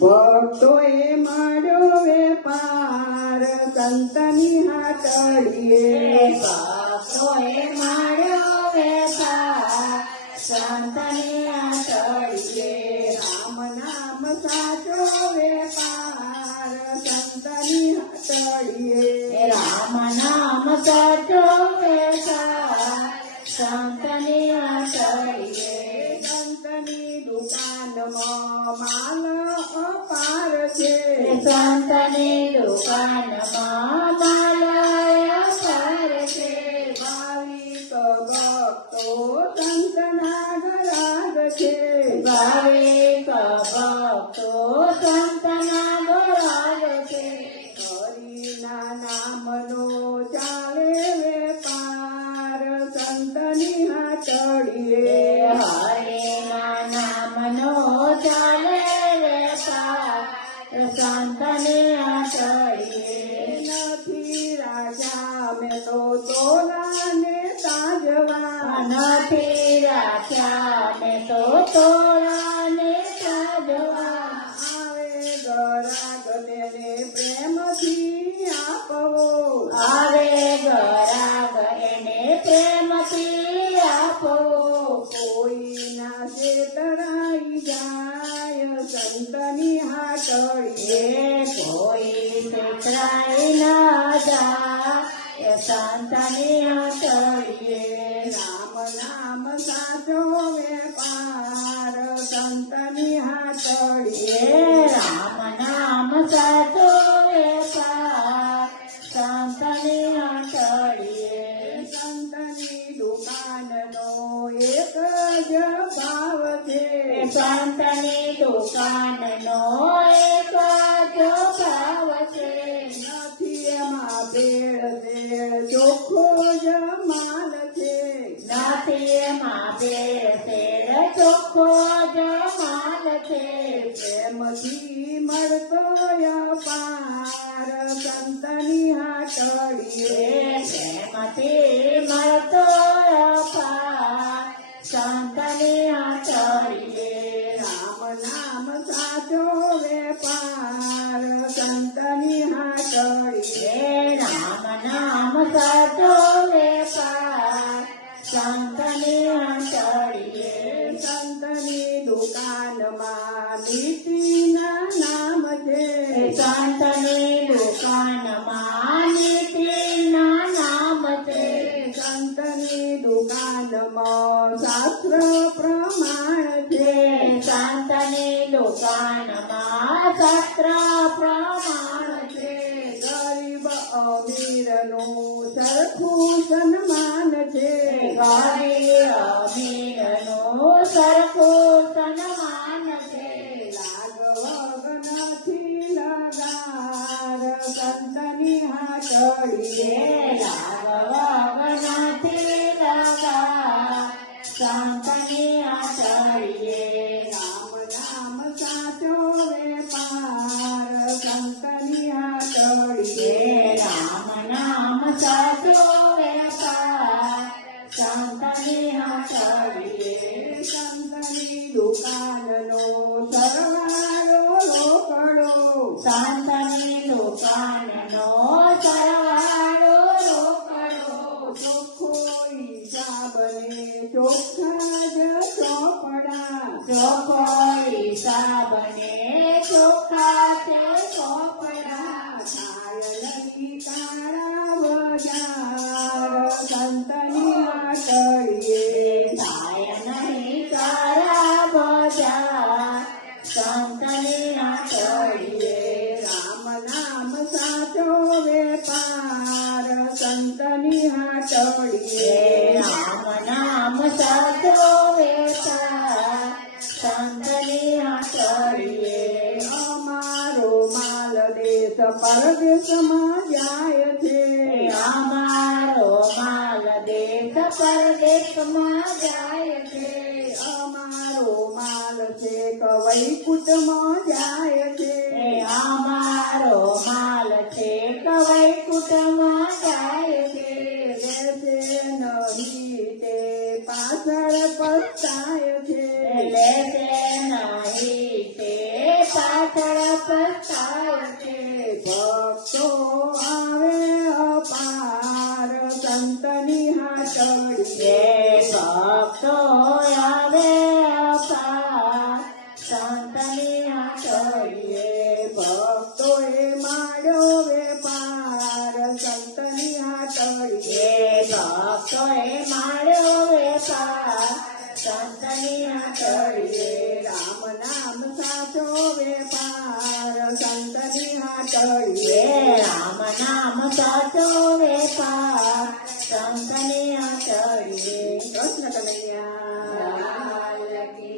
ભક્તોએ મળ્યો વેપાર સંતની હાટડીએ ભક્તોએ મળ્યો વેપાર સંતની હાટડીએ રામ નામ સાચો વેપાર સંતની હાટડીએ રામ નામ સાચો વેપાર સંતની હાટડીએ સંતની દુકાનમાં માલ અપાર છે સંતની દુકાનમાં માલ અપાર છે ભાવિક ભક્તો સંતના ગરાગ છે ભાવિક ભક્તો સંતના ગરાગ છે હરિના નામનો ચાલે વેપાર સંતની હાટડીએ હરિના નામનો ચાલે વેપાર સંતની હાટડીએ નથી રાજા મેં તો તોલાને તાજવા નથી રાખ્યા મેં તો તોલાને સાજવા આવે ગરાગ તેને પ્રેમથી આપવો આવે ગરાગ એને પ્રેમથી આપો કોઈના છેતરાઈ જાય સંતની હાટડીએ એ કોઈ છેતરાઈ ના જાય સંતની હાટડીએ રામ નામ સાચો વેપાર સંતની હાટડીએ રામ નામ સાચો વેપાર સંતની હાટડીએ સંતની દુકાનનો એક જ ભાવ છે સંતની દુકાનનો એક જ ભાવ છે નથી એમાં ભેળ ચોખ્ખો જ માલ છે નથી એમાં ભેળસેળ ચોખ્ખો જ માલ છે પ્રેમથી મળતો અપાર સંતની હાટડીએ પ્રેમથી મળતો અપાર સંતની હાટડીએ રામ નામ સાચો વેપાર સંતની હાટડીએ રામ નામ સાચો વેપાર સંતની હાટડીએ સંતની દુકાનમાં નીતિના નામ છે સંતની દુકાનમાં નીતિના નામ છે સંતની દુકાનમાં શાસ્ત્ર પ્રમાણ છે સંતની દુકાનમાં શાસ્ત્ર પ્રમાણ છે ગરીબ અમીરનું સરખું સન્માન છે ગરીબ અમીરનું સરખું સન્માન છે લાગવગ નથી લગાર સંતની હાટડીએ લાગવગ નથી લગા સંતની હાટડીએ રામ નામ સાચો વેપાર સંતની હાટડીએ રામ નામ સાચો વેપાર સંતની હાટડીએ સંતની દુકાનનો સરવાળો રોકડો સંતની દુકાનનો સરવાળો રોકડો ચોખ્ખો હિસાબને ચોખ્ખા જ ચોપડા ચોખ્ખો હિસાબને ચોખ્ખા તે ચોપડા થાય નહીં કાળા બજાર સંતની હાટડીએ થાય નહીં તારા બજાર સંતની હાટડીએ રામ નામ સાચો વેપાર સંતની હાટડીએ રામ નામ સાચો વેપાર સંતની હાટડીએ અમારો માલ દેશ પરદેશમાં જાય છે અમારો માલ દેશ પરદેશમાં જાય છે અમારો માલ છે વૈકુંઠમાં જાય છે અમારો માલ છે વૈકુંઠમાં જાય છે લેશે નહીં તે પાછળ પસ્તાય છે લેશે નહીં તે પાછળ હાટડીએ ભક્તો આવે અપાર સંતની હાટડીએ ભક્તોએ માર્યો વેપાર સંતની હાટડીએ ભક્તોએ માર્યો વેપાર સંતની હાટડીએ રામ નામ સાચો વેપાર સંતની હાટડીએ રામ નામ સાચો વેપાર